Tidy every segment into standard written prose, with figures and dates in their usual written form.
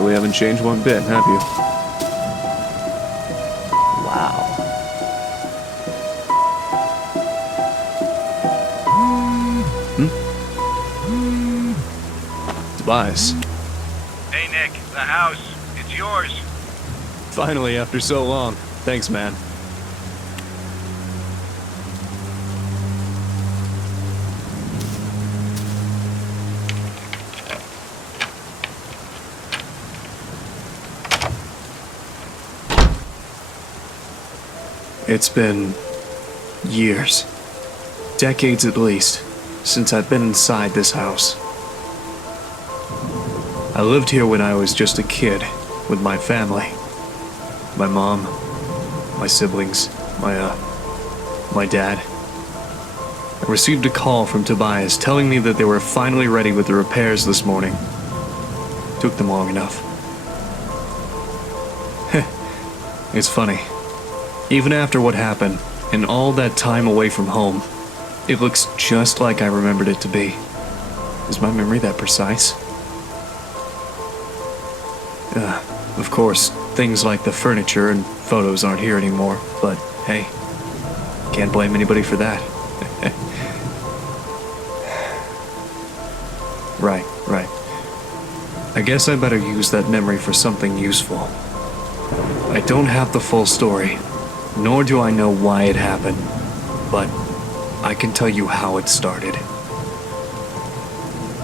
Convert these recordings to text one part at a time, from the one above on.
Really haven't changed one bit, have you? Wow. Tobias. Hey Nick, the house. It's yours. Finally, after so long. Thanks, man. It's been years, decades at least, since I've been inside this house. I lived here when I was just a kid with my family. My mom, my siblings, my dad. I received a call from Tobias telling me that they were finally ready with the repairs this morning. Took them long enough. It's funny. Even after what happened, and all that time away from home, it looks just like I remembered it to be. Is my memory that precise? Of course, things like the furniture and photos aren't here anymore, but hey, can't blame anybody for that. Right. I guess I better use that memory for something useful. I don't have the full story, nor do I know why it happened, but I can tell you how it started.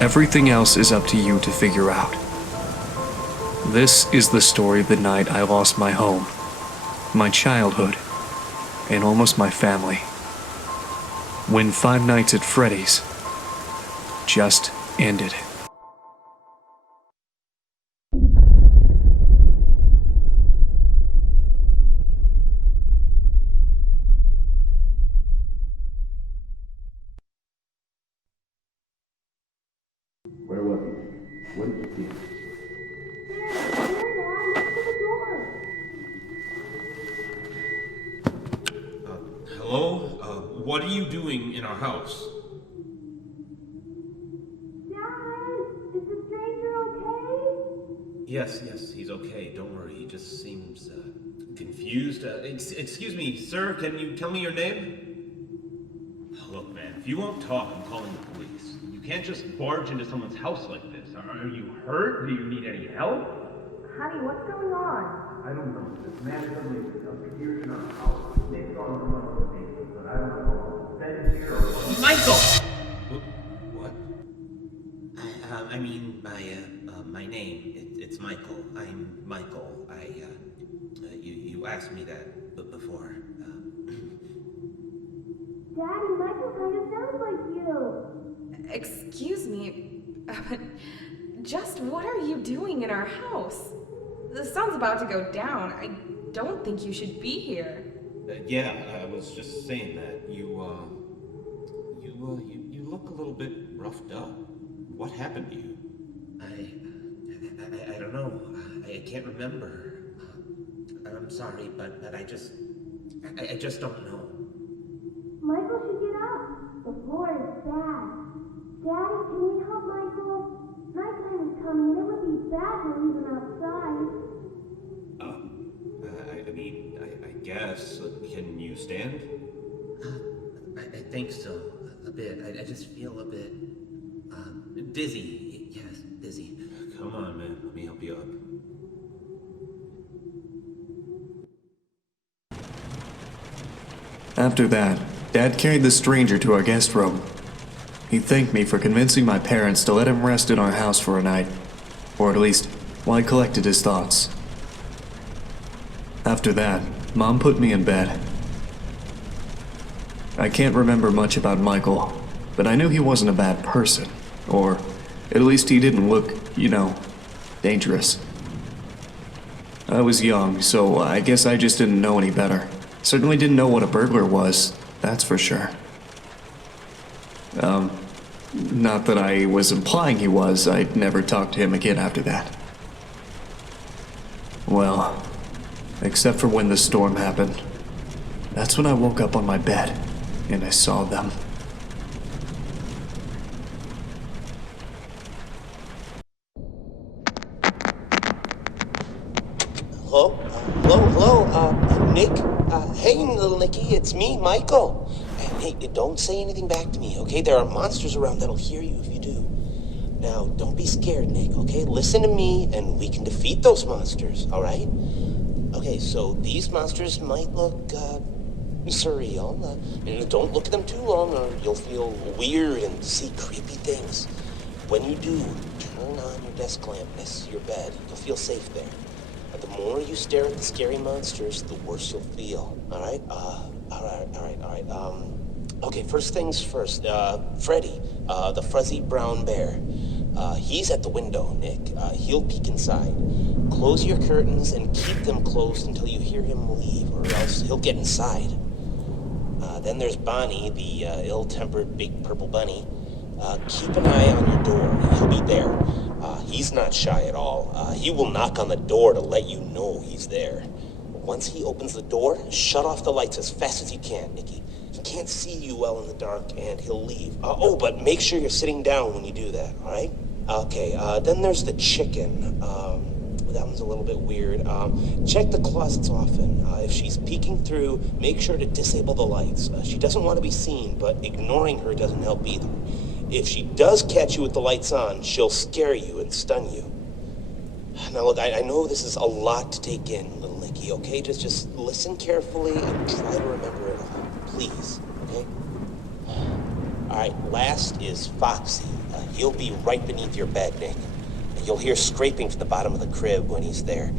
Everything else is up to you to figure out. This is the story of the night I lost my home, my childhood, and almost my family. When 5 Nights at Freddy's just ended. Where was he? What did you see? Hello? What are you doing in our house? Dad, is the stranger okay? Yes, he's okay. Don't worry. He just seems, confused. Excuse me, sir, can you tell me your name? Look, man, if you won't talk, I'm calling the police. You can't just barge into someone's house like this. Are you hurt? Do you need any help? Honey, what's going on? I don't know. This man suddenly appeared in our house. Nick saw him on the table, but I don't know. Then here or what? Michael! What? I mean, my name, it's Michael. I'm Michael. You asked me that before. Daddy, Michael kind of sounds like you. Excuse me, but just what are you doing in our house? The sun's about to go down. I don't think you should be here. Yeah, I was just saying that. You look a little bit roughed up. What happened to you? I don't know. I can't remember. I'm sorry, but I just don't know. Michael should get up. The floor is bad. Daddy, can we help Michael? Nighttime is coming and it would be bad to leave him outside. I guess. Can you stand? I think so. A bit. I just feel a bit, dizzy. Yes, dizzy. Come on, man. Let me help you up. After that, Dad carried the stranger to our guest room. He thanked me for convincing my parents to let him rest in our house for a night, or at least while he collected his thoughts. After that, Mom put me in bed. I can't remember much about Michael, but I knew he wasn't a bad person, or at least he didn't look, dangerous. I was young, so I guess I just didn't know any better. Certainly didn't know what a burglar was, that's for sure. Not that I was implying he was. I'd never talked to him again after that. Well, except for when the storm happened. That's when I woke up on my bed, and I saw them. Hello? Nick? Hey, little Nicky, it's me, Michael. Hey, don't say anything back to me, okay? There are monsters around that'll hear you if you do. Now, don't be scared, Nick, okay? Listen to me, and we can defeat those monsters, all right? Okay, so these monsters might look, surreal. Don't look at them too long, or you'll feel weird and see creepy things. When you do, turn on your desk lamp next to your bed. You'll feel safe there. The more you stare at the scary monsters, the worse you'll feel. All right? All right. Okay, first things first. Freddy, the fuzzy brown bear. He's at the window, Nick. He'll peek inside. Close your curtains and keep them closed until you hear him leave, or else he'll get inside. Then there's Bonnie, the ill-tempered big purple bunny. Keep an eye on your door. He'll be there. He's not shy at all. He will knock on the door to let you know he's there. Once he opens the door, shut off the lights as fast as you can, Nicky. He can't see you well in the dark, and he'll leave. But make sure you're sitting down when you do that, all right? Okay, then there's the chicken. That one's a little bit weird. Check the closets often. If she's peeking through, make sure to disable the lights. She doesn't want to be seen, but ignoring her doesn't help either. If she does catch you with the lights on, she'll scare you and stun you. Now look, I know this is a lot to take in, little Nicky, okay? Just listen carefully and try to remember it all, please, okay? Alright, last is Foxy. He'll be right beneath your bed, Nick. You'll hear scraping from the bottom of the crib when he's there.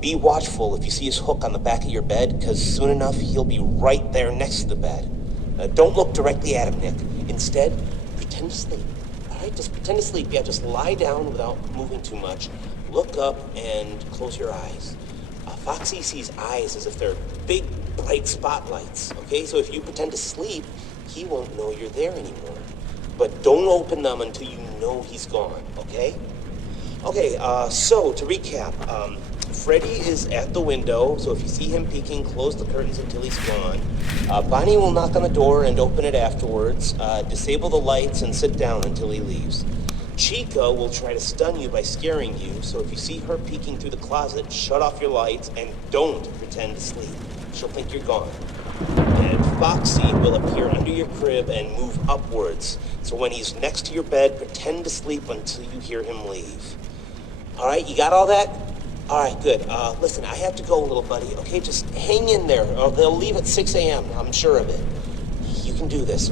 Be watchful if you see his hook on the back of your bed, because soon enough he'll be right there next to the bed. Don't look directly at him, Nick. Instead, pretend to sleep. Alright, just pretend to sleep. Yeah, just lie down without moving too much. Look up and close your eyes. Foxy sees eyes as if they're big, bright spotlights, okay? So if you pretend to sleep, he won't know you're there anymore. But don't open them until you know he's gone, okay? Okay, so to recap, Freddy is at the window, so if you see him peeking, close the curtains until he's gone. Bonnie will knock on the door and open it afterwards. Disable the lights and sit down until he leaves. Chica will try to stun you by scaring you, so if you see her peeking through the closet, shut off your lights and don't pretend to sleep. She'll think you're gone. And Foxy will appear under your crib and move upwards, so when he's next to your bed, pretend to sleep until you hear him leave. All right, you got all that? All right, good. Listen, I have to go, little buddy, okay? Just hang in there, or they'll leave at 6 a.m., I'm sure of it. You can do this.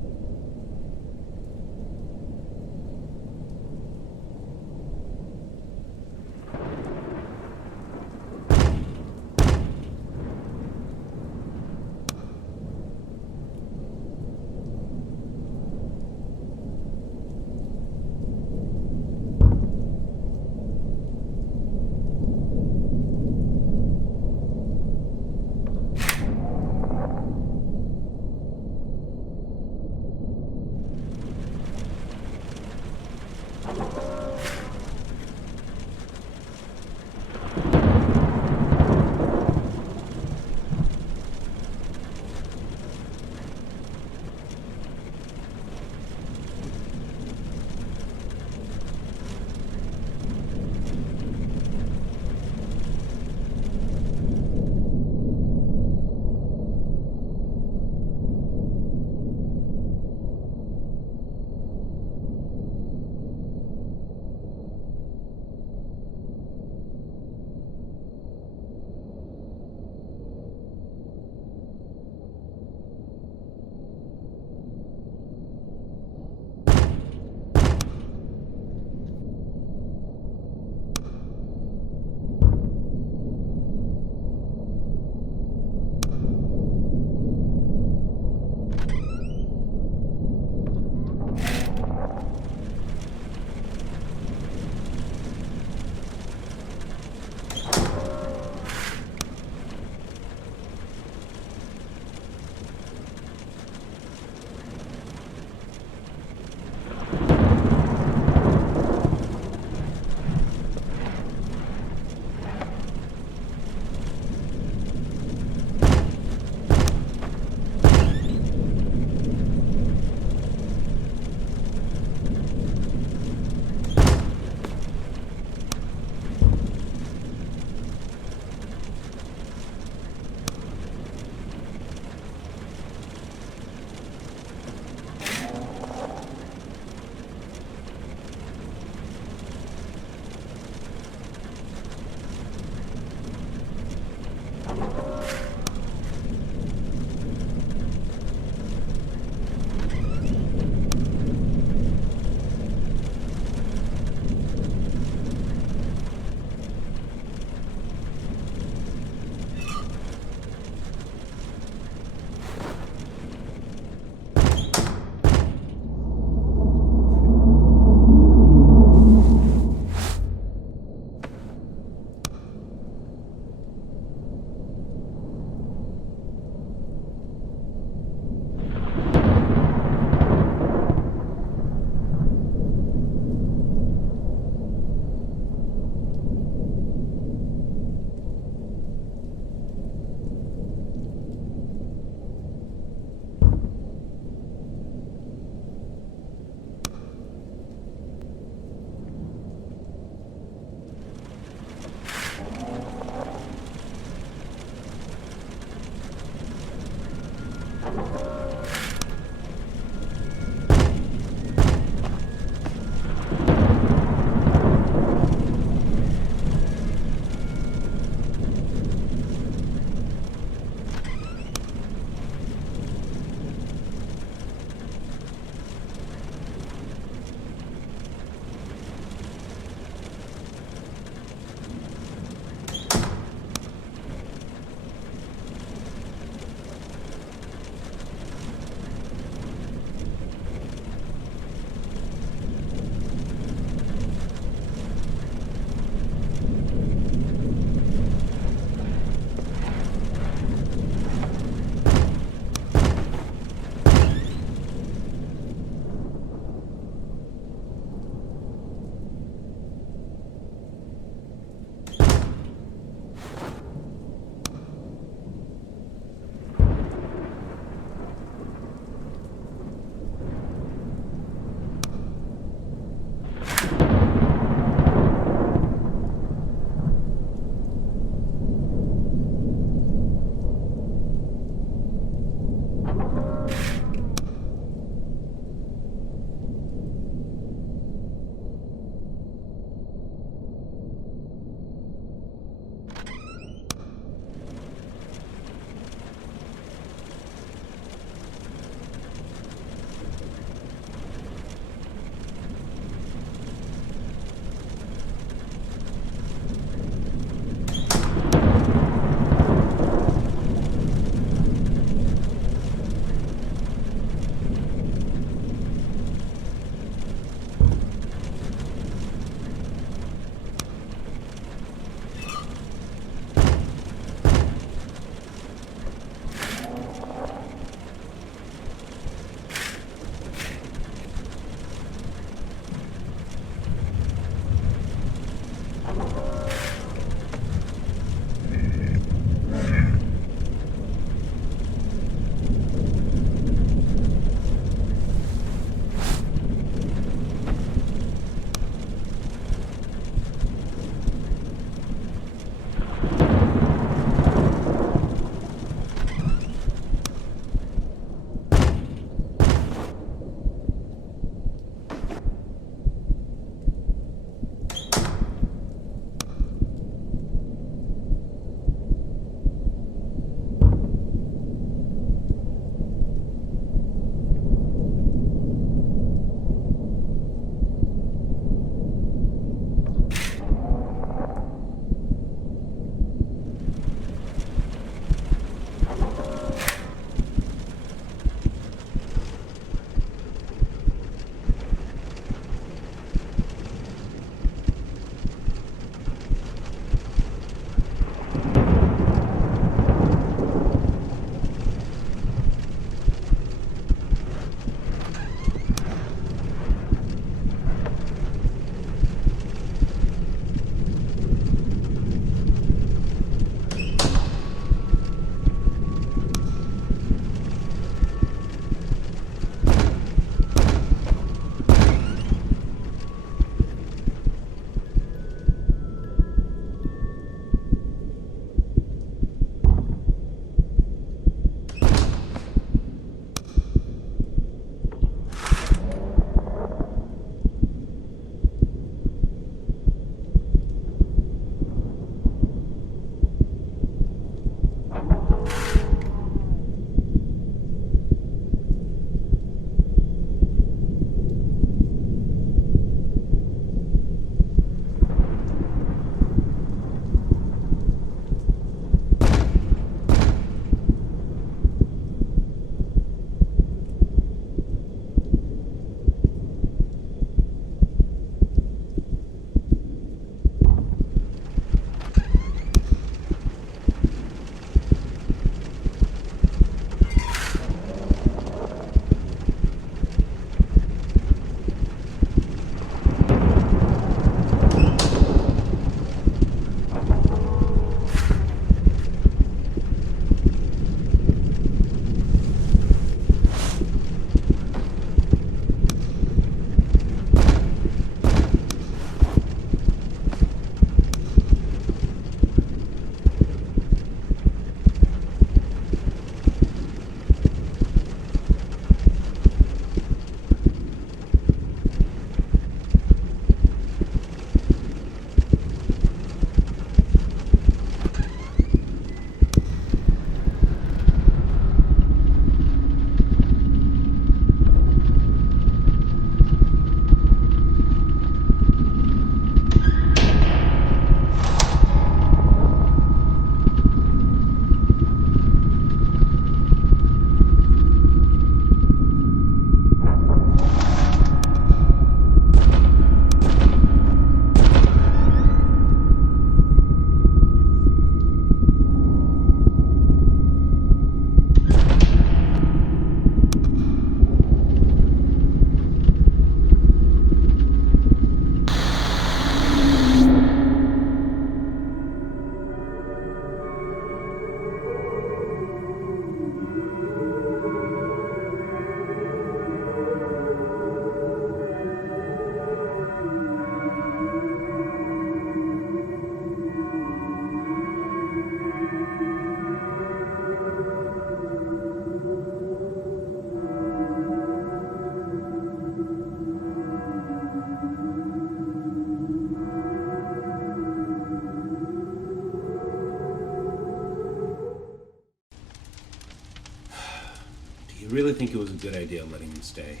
You really think it was a good idea letting him stay?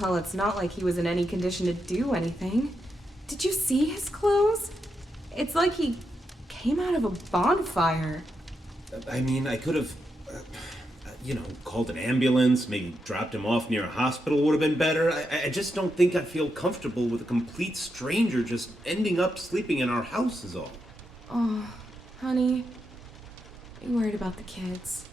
Well, it's not like he was in any condition to do anything. Did you see his clothes? It's like he came out of a bonfire. I mean, I could have, called an ambulance, maybe dropped him off near a hospital would have been better. I just don't think I feel comfortable with a complete stranger just ending up sleeping in our house is all. Oh, honey, are you worried about the kids?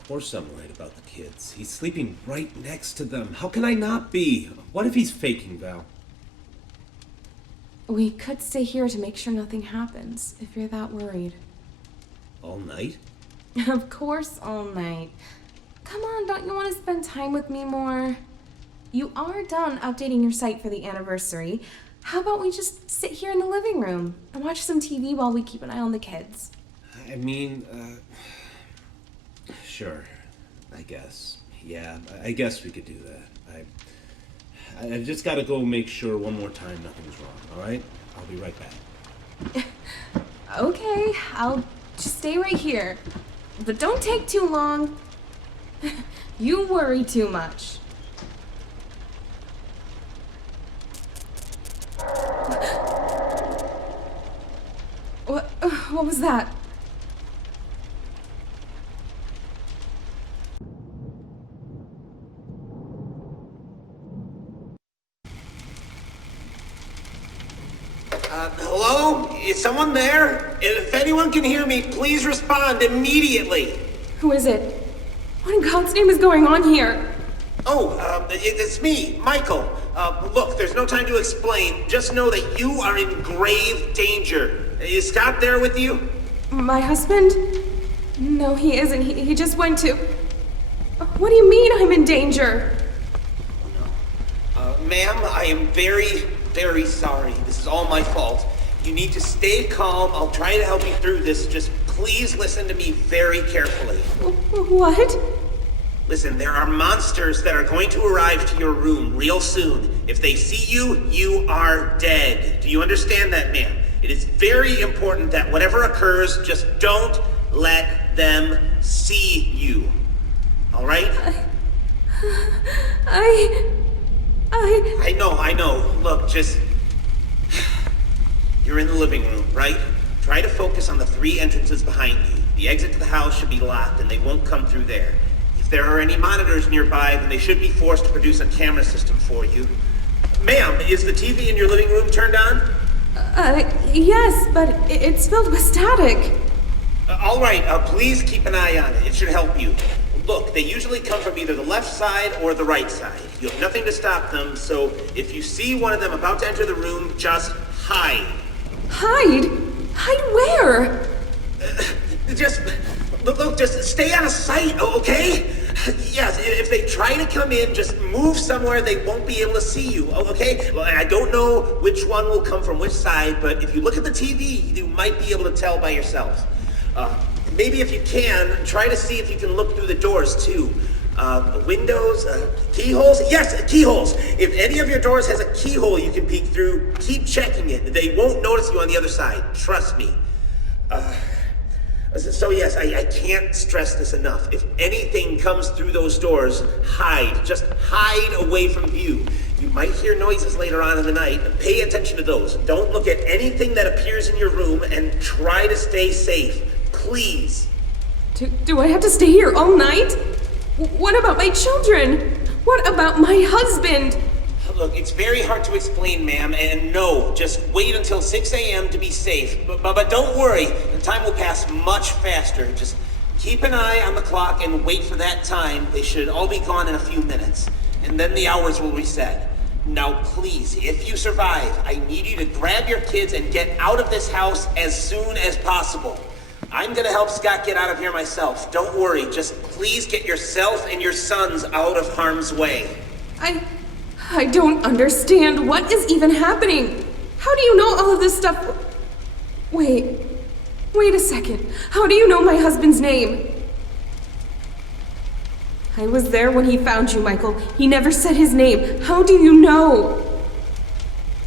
Of course I'm worried about the kids. He's sleeping right next to them. How can I not be? What if he's faking, Val? We could stay here to make sure nothing happens, if you're that worried. All night? Of course, all night. Come on, don't you want to spend time with me more? You are done updating your site for the anniversary. How about we just sit here in the living room and watch some TV while we keep an eye on the kids? I mean, sure, I guess. Yeah, I guess we could do that. I've just got to go make sure one more time nothing's wrong, all right? I'll be right back. Okay, I'll just stay right here. But don't take too long. You worry too much. What was that? Hello? Is someone there? If anyone can hear me, please respond immediately. Who is it? What in God's name is going on here? It's me, Michael. Look, there's no time to explain. Just know that you are in grave danger. Is Scott there with you? My husband? No, he isn't. He just went to... What do you mean I'm in danger? Ma'am, I am very, very sorry. This is all my fault. You need to stay calm. I'll try to help you through this. Just please listen to me very carefully. What? Listen, there are monsters that are going to arrive to your room real soon. If they see you, you are dead. Do you understand that, ma'am? It is very important that whatever occurs, just don't let them see you. All right? I know. Look, just... You're in the living room, right? Try to focus on the 3 entrances behind you. The exit to the house should be locked and they won't come through there. If there are any monitors nearby, then they should be forced to produce a camera system for you. Ma'am, is the TV in your living room turned on? Yes, but it's filled with static. All right, please keep an eye on it. It should help you. Look, they usually come from either the left side or the right side. You have nothing to stop them, so if you see one of them about to enter the room, just hide. Hide? Hide where? Just stay out of sight, okay? Yes, if they try to come in, just move somewhere they won't be able to see you, okay? Well, I don't know which one will come from which side, but if you look at the TV, you might be able to tell by yourself. Maybe if you can, try to see if you can look through the doors too. Windows, keyholes? Yes, keyholes. If any of your doors has a keyhole you can peek through, keep checking it. They won't notice you on the other side. Trust me. So yes, I can't stress this enough. If anything comes through those doors, hide. Just hide away from view. You might hear noises later on in the night. Pay attention to those. Don't look at anything that appears in your room and try to stay safe. Please. Do I have to stay here all night? What about my children? What about my husband? Look, it's very hard to explain, ma'am, and no, just wait until 6 a.m. to be safe. But don't worry, the time will pass much faster. Just keep an eye on the clock and wait for that time. They should all be gone in a few minutes, and then the hours will reset. Now, please, if you survive, I need you to grab your kids and get out of this house as soon as possible. I'm gonna help Scott get out of here myself. Don't worry, just please get yourself and your sons out of harm's way. I don't understand. What is even happening? How do you know all of this stuff? Wait a second. How do you know my husband's name? I was there when he found you, Michael. He never said his name. How do you know?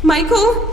Michael?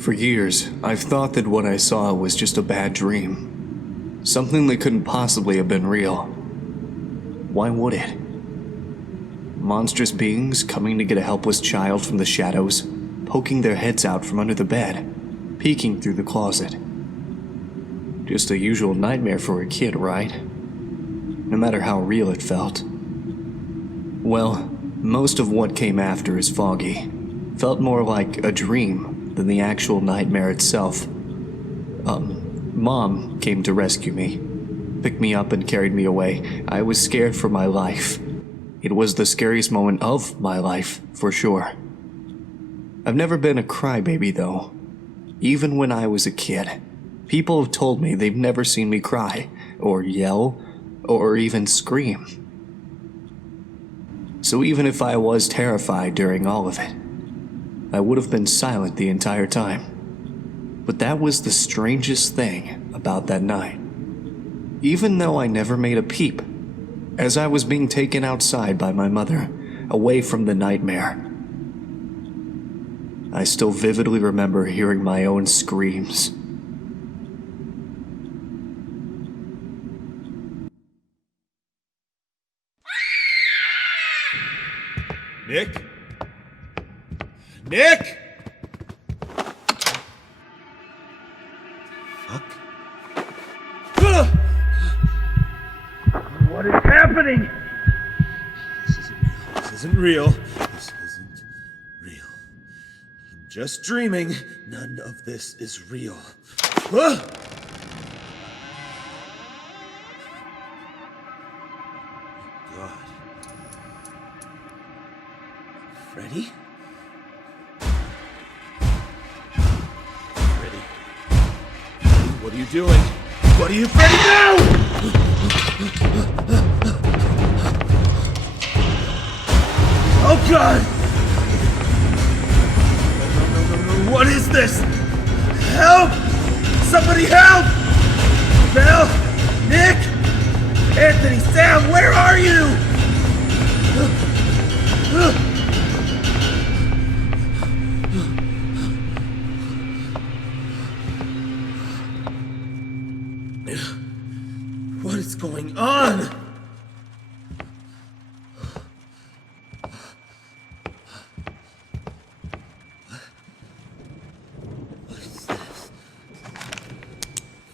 For years, I've thought that what I saw was just a bad dream. Something that couldn't possibly have been real. Why would it? Monstrous beings coming to get a helpless child from the shadows, poking their heads out from under the bed, peeking through the closet. Just a usual nightmare for a kid, right? No matter how real it felt. Well, most of what came after is foggy. Felt more like a dream than the actual nightmare itself. Mom came to rescue me. Picked me up and carried me away. I was scared for my life. It was the scariest moment of my life, for sure. I've never been a crybaby, though. Even when I was a kid, people have told me they've never seen me cry, or yell, or even scream. So even if I was terrified during all of it, I would have been silent the entire time. But that was the strangest thing about that night. Even though I never made a peep, as I was being taken outside by my mother, away from the nightmare, I still vividly remember hearing my own screams. Nick? Nick? Fuck. What is happening? This isn't real. This isn't real. I'm just dreaming. None of this is real. Ah! God. Freddy? Freddy. What are you doing? What are you, Freddy? No! Oh God! No. What is this? Help! Somebody help! Mel? Nick? Anthony, Sam, where are you? What is going on? What is this?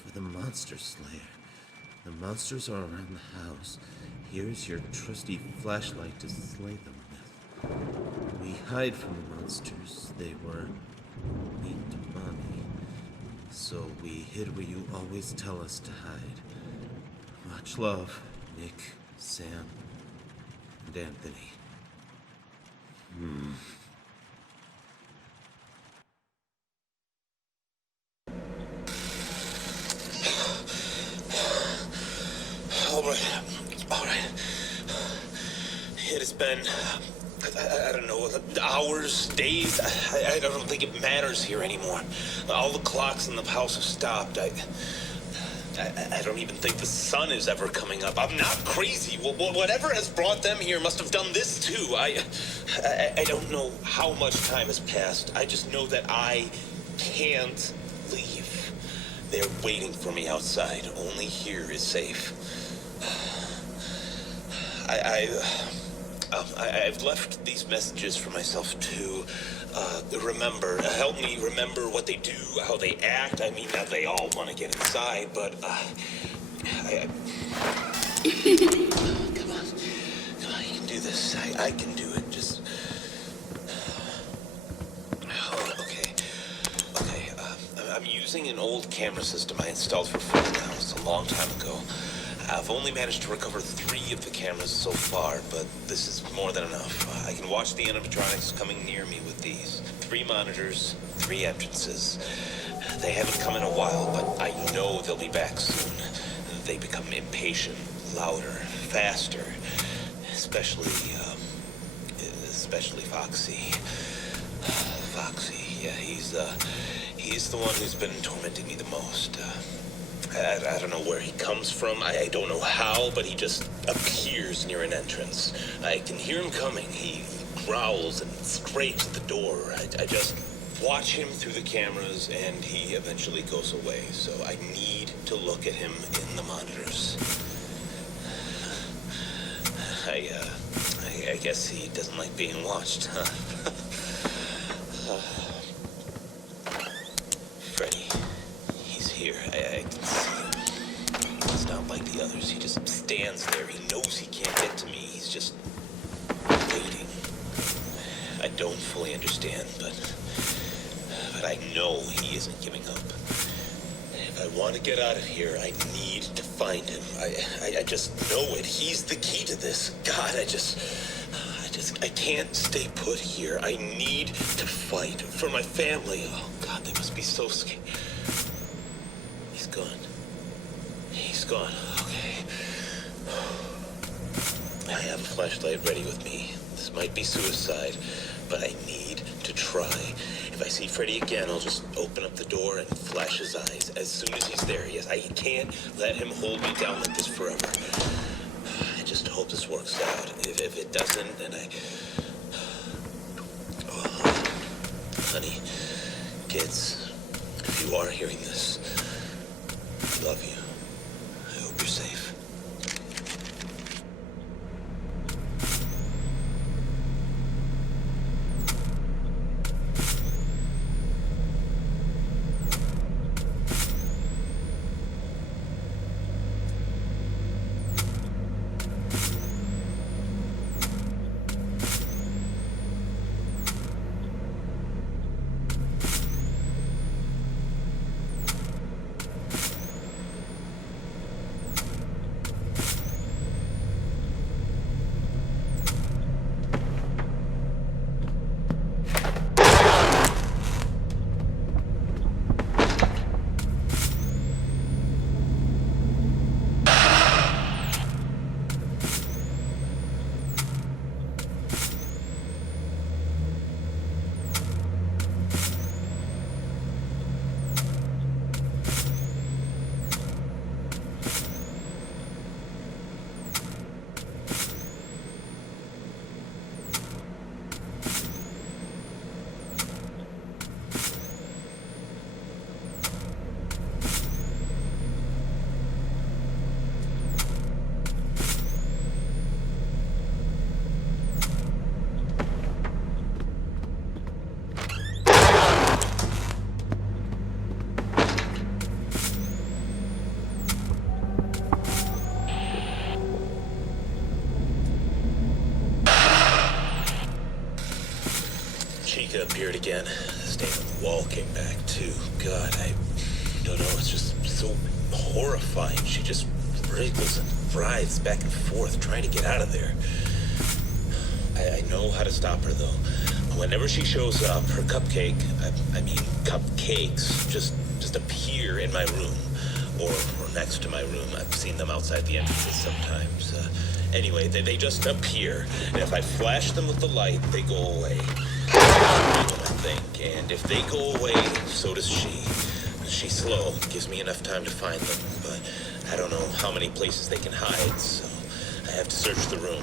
For the monster slayer. The monsters are around the house. Here's your trusty flashlight to slay them with. We hide from the monsters. They were weak to mommy. So we hid where you always tell us to hide. Much love, Nick, Sam, and Anthony. All right. It has been, I don't know, hours, days. I don't think it matters here anymore. All the clocks in the house have stopped. I don't even think the sun is ever coming up. I'm not crazy. Whatever has brought them here must have done this too. I don't know how much time has passed. I just know that I can't leave. They're waiting for me outside. Only here is safe. I've left these messages for myself too. Remember, help me remember what they do, how they act. I mean, now they all want to get inside, but come on, you can do this. I can do it. Just okay. I'm using an old camera system I installed for Freddy now. It's a long time ago. I've only managed to recover 3 of the cameras so far, but this is more than enough. I can watch the animatronics coming near me with these. 3 monitors, 3 entrances. They haven't come in a while, but I know they'll be back soon. They become impatient, louder, faster. Especially Foxy. Foxy, yeah, he's the one who's been tormenting me the most. I don't know where he comes from. I don't know how, but he just appears near an entrance. I can hear him coming. He growls and scrapes at the door. I just watch him through the cameras, and he eventually goes away. So I need to look at him in the monitors. I guess he doesn't like being watched, huh? Freddy, he's here. I can see him. He's not like the others. He just stands there. He knows he can't get to me. He's just waiting. I don't fully understand, but I know he isn't giving up. If I want to get out of here, I need to find him. I just know it. He's the key to this. God, I can't stay put here. I need to fight for my family. Oh, God, they must be so scared. He's gone. He's gone. Okay. I have a flashlight ready with me. This might be suicide, but I need to try. If I see Freddy again, I'll just open up the door and flash his eyes as soon as he's there. Yes, I can't let him hold me down like this forever. I just hope this works out. If it doesn't, then Oh, honey, kids, if you are hearing this, I love you. I hope you're safe. Appeared again. The stain on the wall came back too. God, I don't know. It's just so horrifying. She just wriggles and writhes back and forth, trying to get out of there. I know how to stop her though. Whenever she shows up, her cupcakes, just appear in my room or next to my room. I've seen them outside the entrances sometimes. Anyway, they just appear, and if I flash them with the light, they go away. I think, and if they go away, so does she. She's slow, gives me enough time to find them, but I don't know how many places they can hide, so I have to search the room.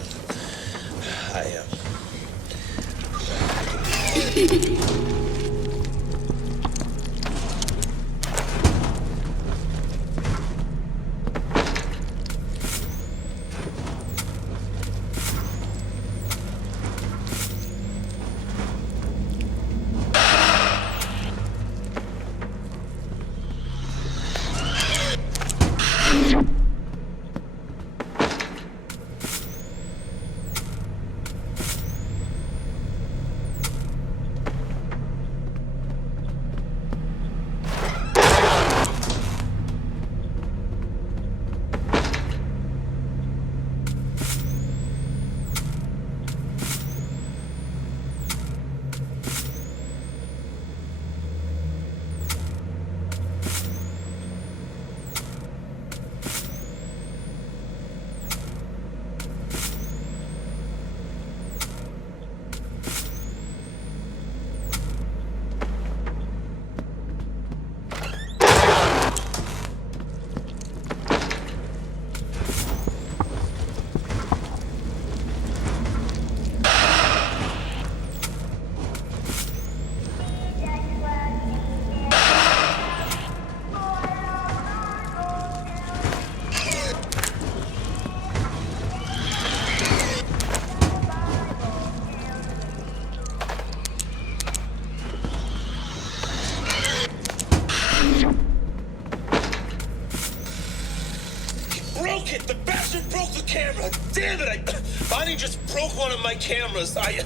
camera! Damn it! Bonnie just broke one of my cameras. I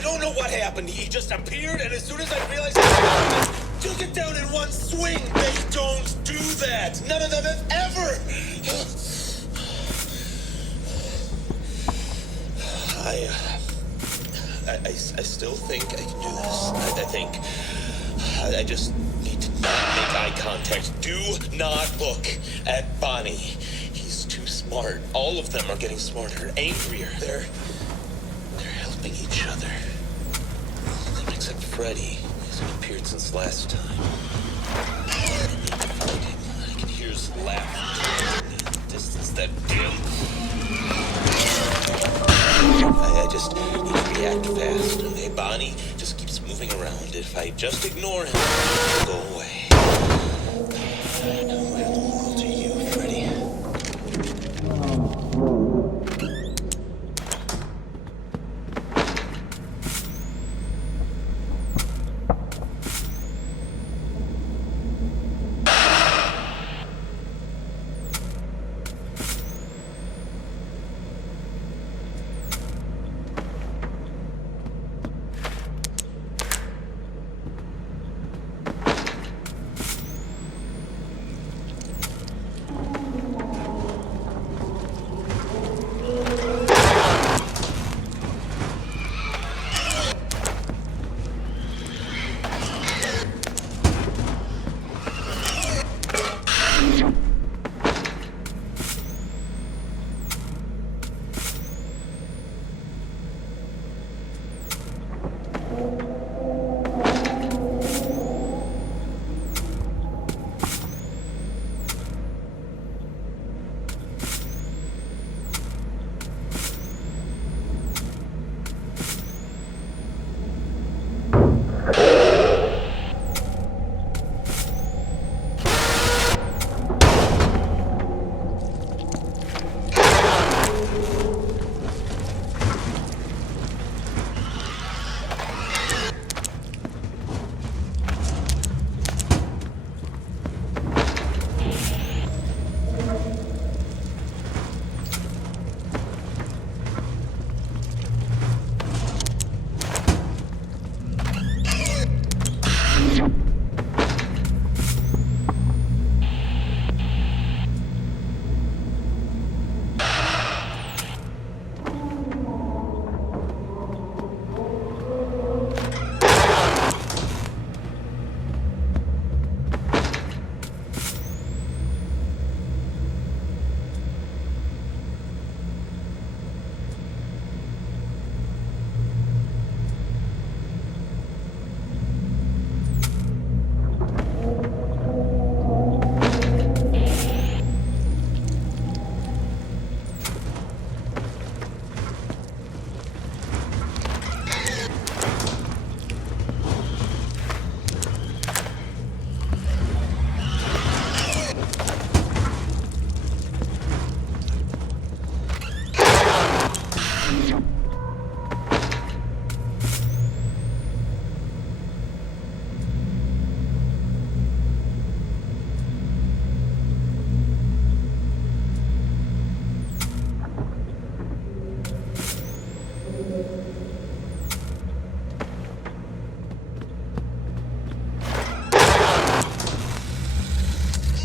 don't know what happened. He just appeared, and as soon as I realized I took it down in one swing. They don't do that. None of them have ever. I still think I can do this. I think. I just need to not make eye contact. Do not look at Bonnie. He's too smart. All of them are getting smarter, angrier. They're helping each other. Except Freddy. He hasn't appeared since last time. I need to find him. I can hear his laughter in the distance. That damn... I just need to react fast. Okay, Bonnie just keeps moving around. If I just ignore him, he'll go away. Where in the world are you, Freddy?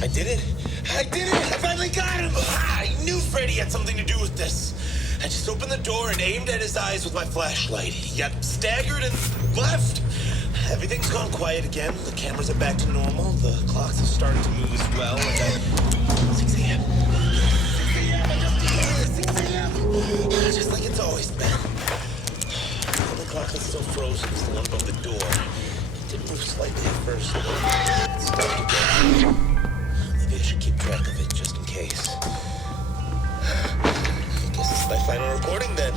I did it! I did it! I finally got him! I knew Freddy had something to do with this. I just opened the door and aimed at his eyes with my flashlight. He got staggered and left. Everything's gone quiet again. The cameras are back to normal. The clocks have started to move as well. And 6 a.m. 6 a.m. I just did 6 a.m. Just like it's always been. The only clock that's still frozen is the one above the door. It did move slightly at first. It stopped again. Maybe I should keep track of it just in case. I guess it's my final recording then.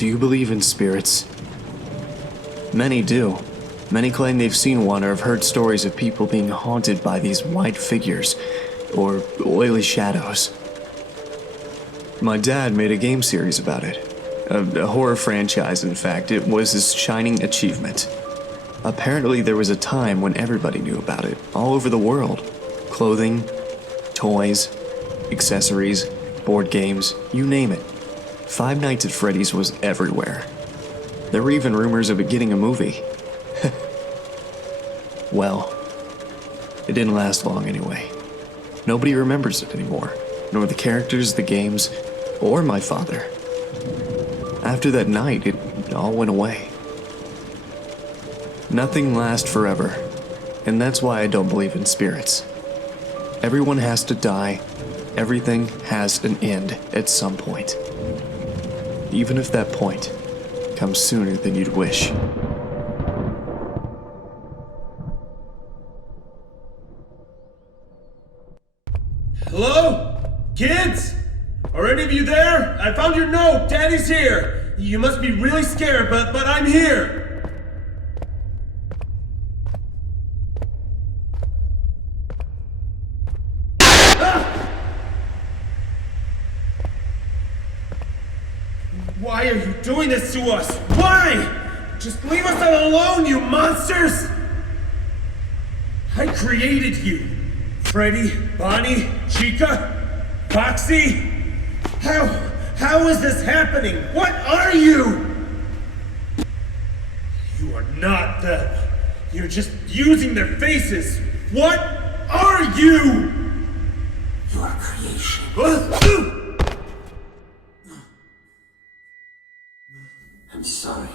Do you believe in spirits? Many do. Many claim they've seen one or have heard stories of people being haunted by these white figures, or oily shadows. My dad made a game series about it. A horror franchise, in fact. It was his shining achievement. Apparently there was a time when everybody knew about it, all over the world. Clothing, toys, accessories, board games, you name it. Five Nights at Freddy's was everywhere. There were even rumors of it getting a movie. Well, it didn't last long anyway. Nobody remembers it anymore, nor the characters, the games, or my father. After that night, it all went away. Nothing lasts forever, and that's why I don't believe in spirits. Everyone has to die. Everything has an end at some point. Even if that point comes sooner than you'd wish. Hello? Kids? Are any of you there? I found your note. Daddy's here. You must be really scared, but I'm here. Ah! Why are you doing this to us? Why? Just leave us alone, you monsters! I created you. Freddy, Bonnie, Chica, Foxy. How is this happening? What are you? You are not them. You're just using their faces. What are you? Your creation. I'm sorry.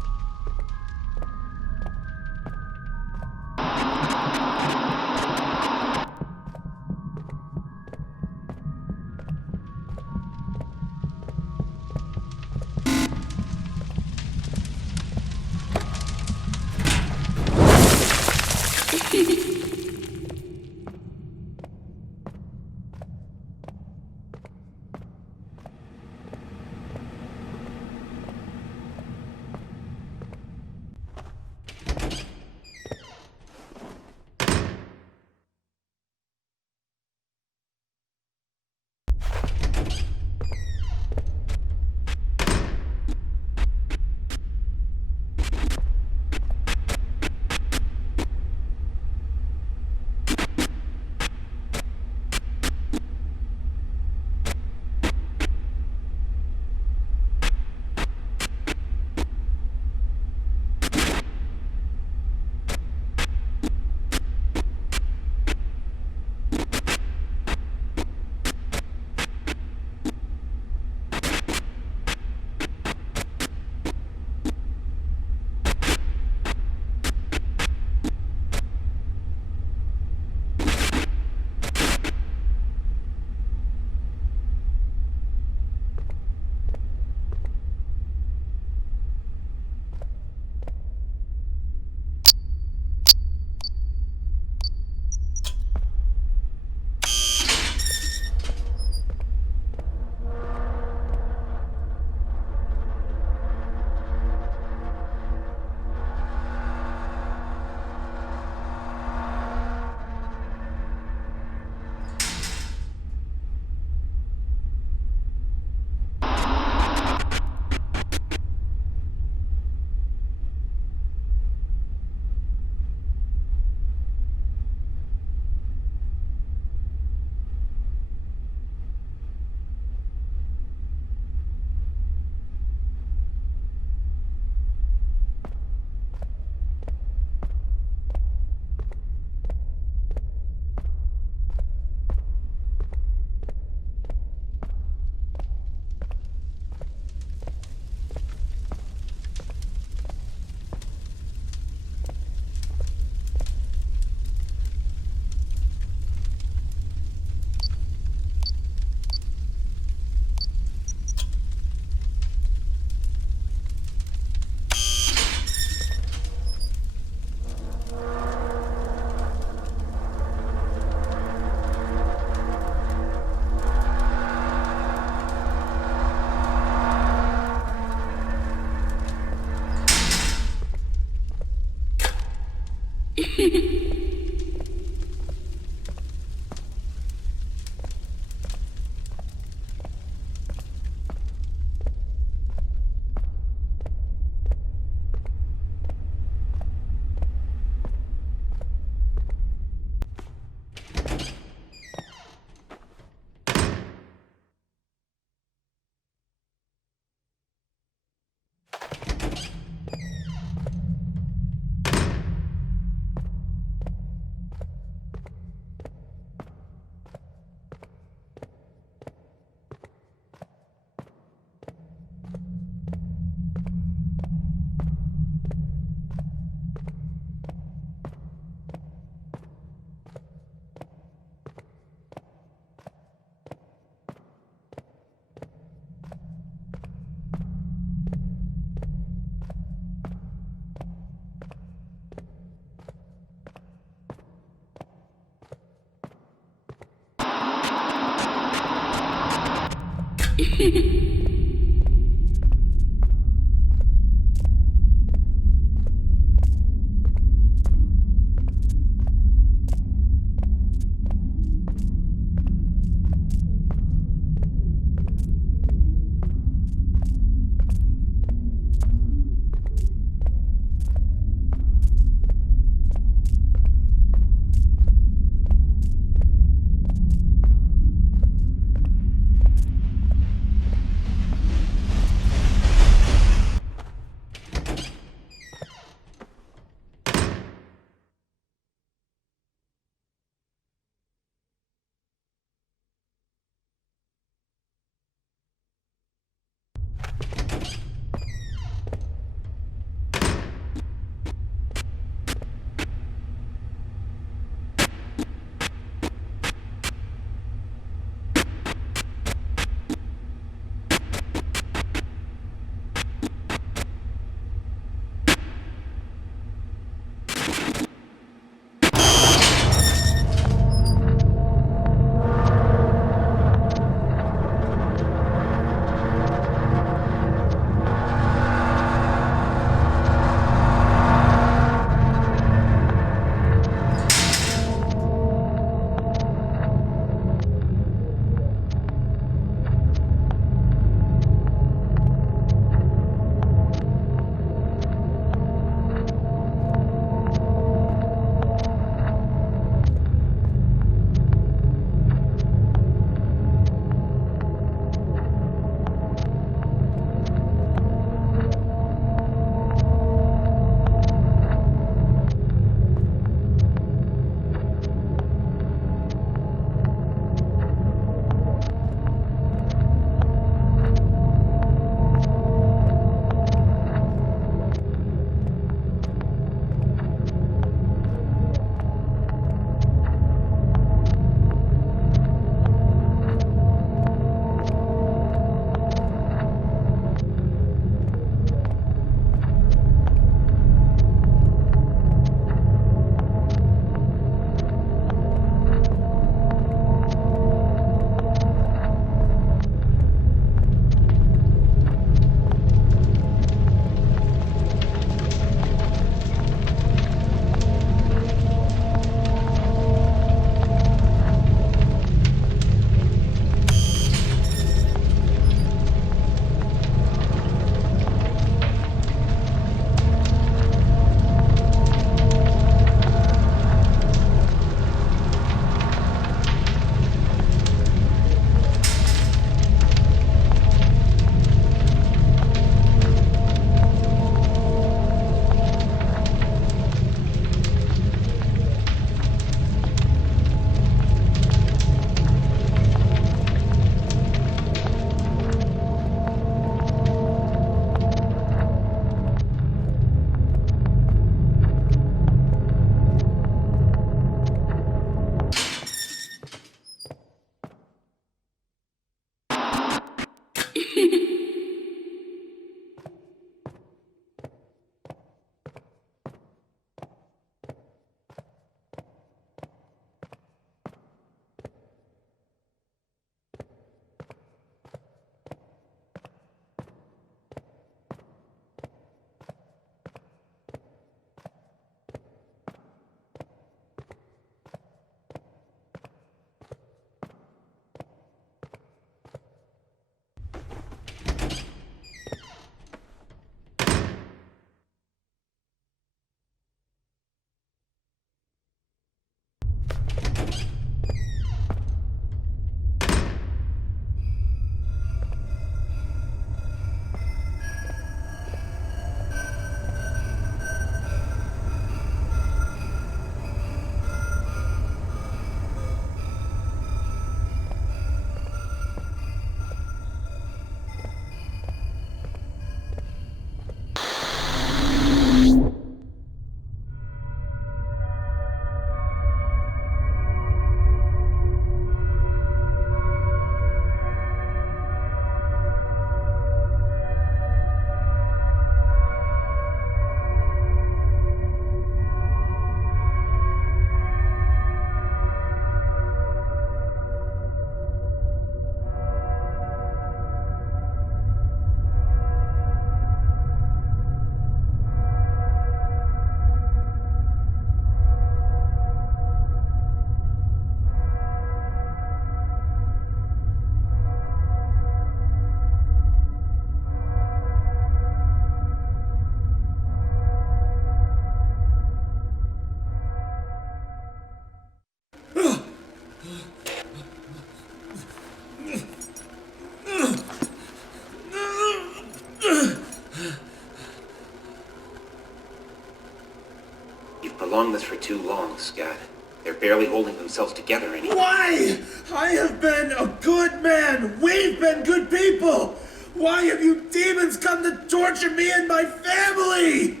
for too long, Scott. They're barely holding themselves together anymore. Why? I have been a good man. We've been good people. Why have you demons come to torture me and my family?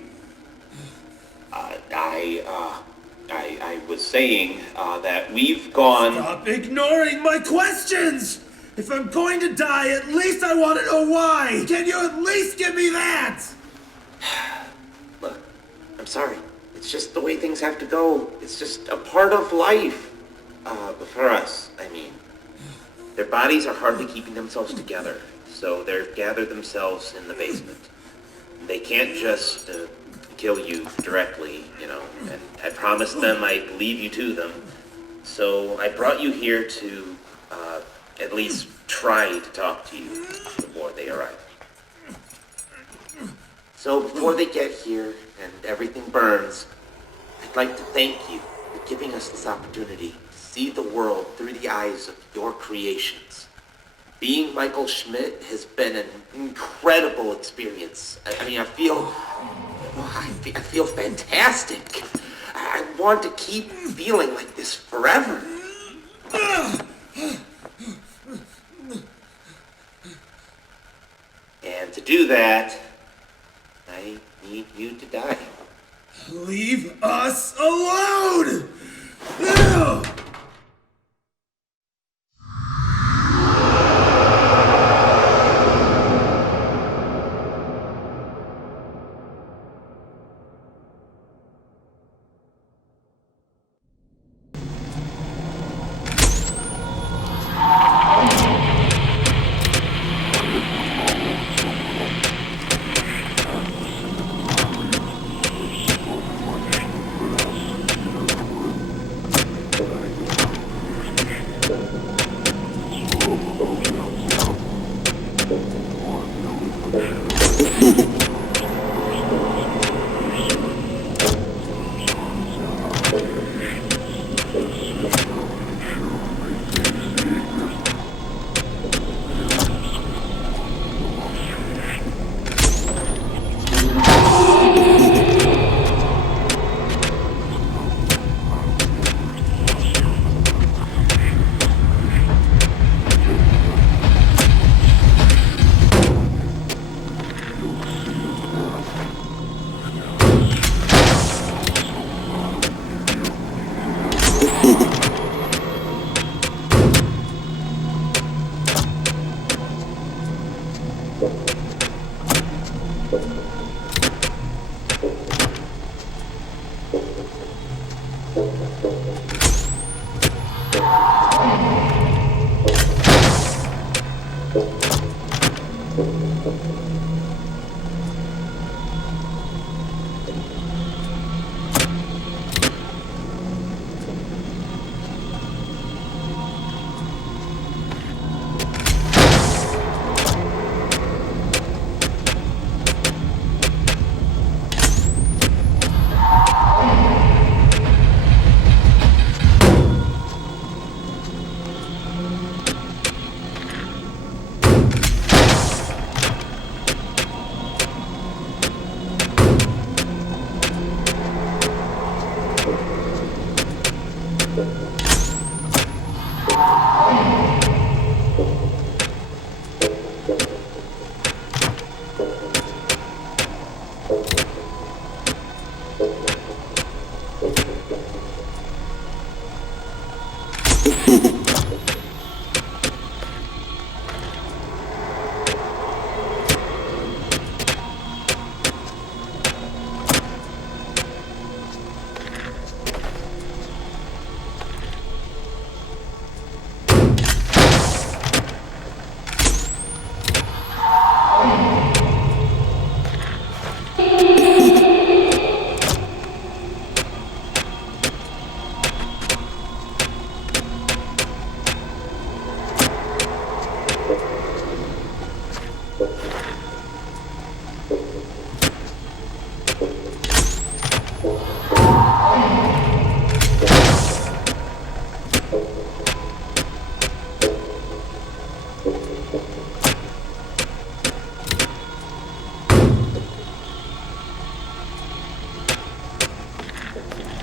I was saying, that we've gone... Stop ignoring my questions! If I'm going to die, at least I want to know why! Can you at least give me that? Look, I'm sorry. It's just the way things have to go. It's just a part of life. For us, I mean. Their bodies are hardly keeping themselves together, so they've gathered themselves in the basement. They can't just, kill you directly, you know, and I promised them I'd leave you to them. So I brought you here to, at least try to talk to you before they arrive. So before they get here and everything burns, I'd like to thank you for giving us this opportunity to see the world through the eyes of your creations. Being Michael Schmidt has been an incredible experience. I mean, I feel fantastic. I want to keep feeling like this forever. And to do that, I need you to die. Leave us alone! No!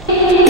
Thank you.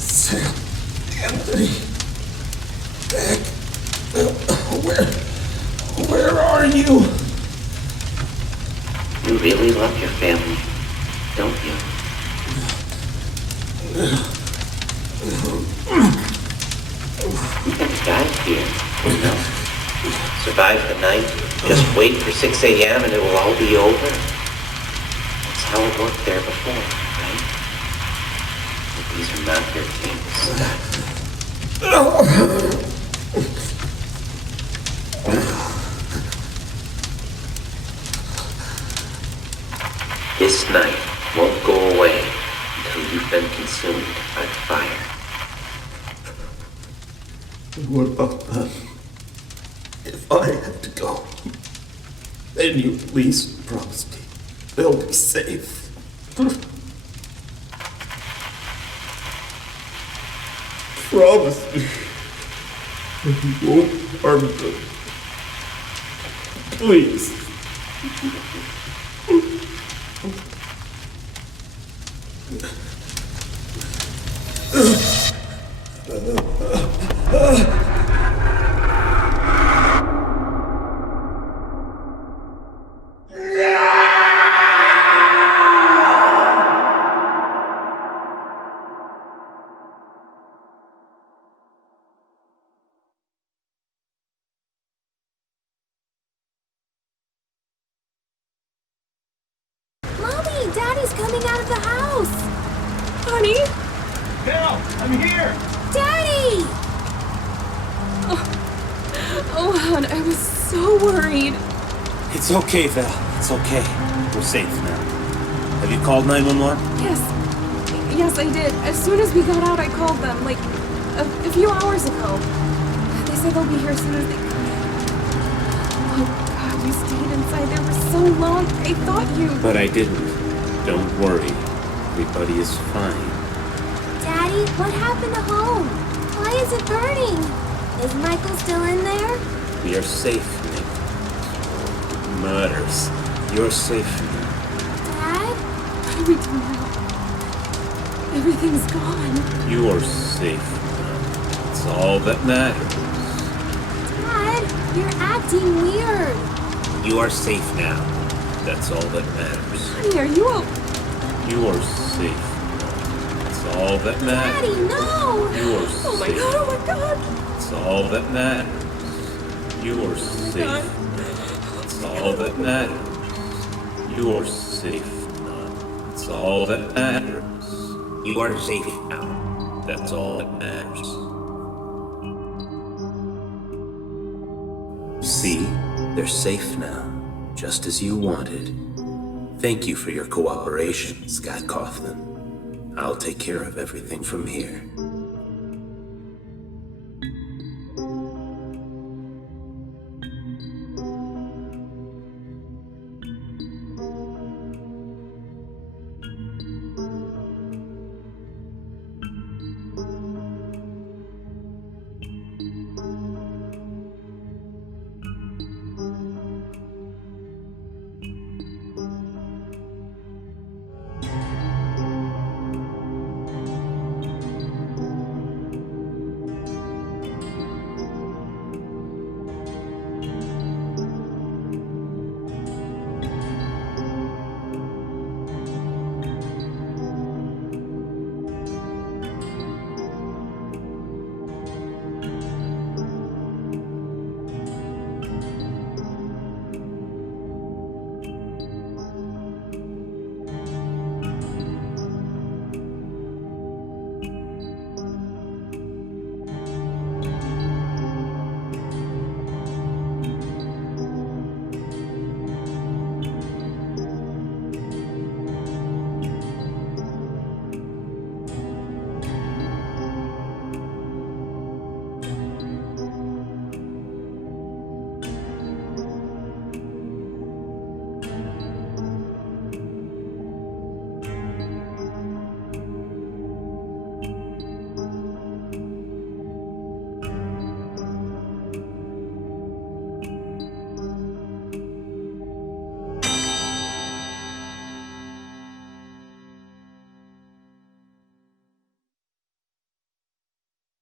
Sam, Anthony, Nick, where are you? You really love your family, don't you? You can die here, you know? Survive the night, just wait for 6 a.m. and it will all be over. That's how it worked there before, right? But these are not your kings, This night won't go away until you've been consumed by the fire. What about them? If I have to go, then you at least promise me they'll be safe. Promise me that you won't harm them. Please. Mommy, Daddy's coming out of the house. Honey? Val, I'm here! Daddy! Oh, hon, I was so worried. It's okay, Val. It's okay. We're safe now. Have you called 911? Yes, I did. As soon as we got out, I called them, like, a few hours ago. They said they'll be here as soon as they could. Oh, God, you stayed inside there for so long. I thought you... But I didn't. Don't worry. Everybody is fine. Daddy, what happened to home? Why is it burning? Is Michael still in there? We are safe, Nick. Matters. You're safe now. Dad? What do we do now? Everything's gone. You are safe now. It's all that matters. Dad, you're acting weird. You are safe now. That's all that matters. Honey, are you okay? You are safe. That's all that matters. Daddy, no! You are Oh my safe. God, oh my God. That's all that matters. You are safe. God. That's all that matters. You are safe now. That's all that matters. You are safe now. That's all that matters. See? They're safe now. Just as you wanted. Thank you for your cooperation, Scott Cawthon. I'll take care of everything from here.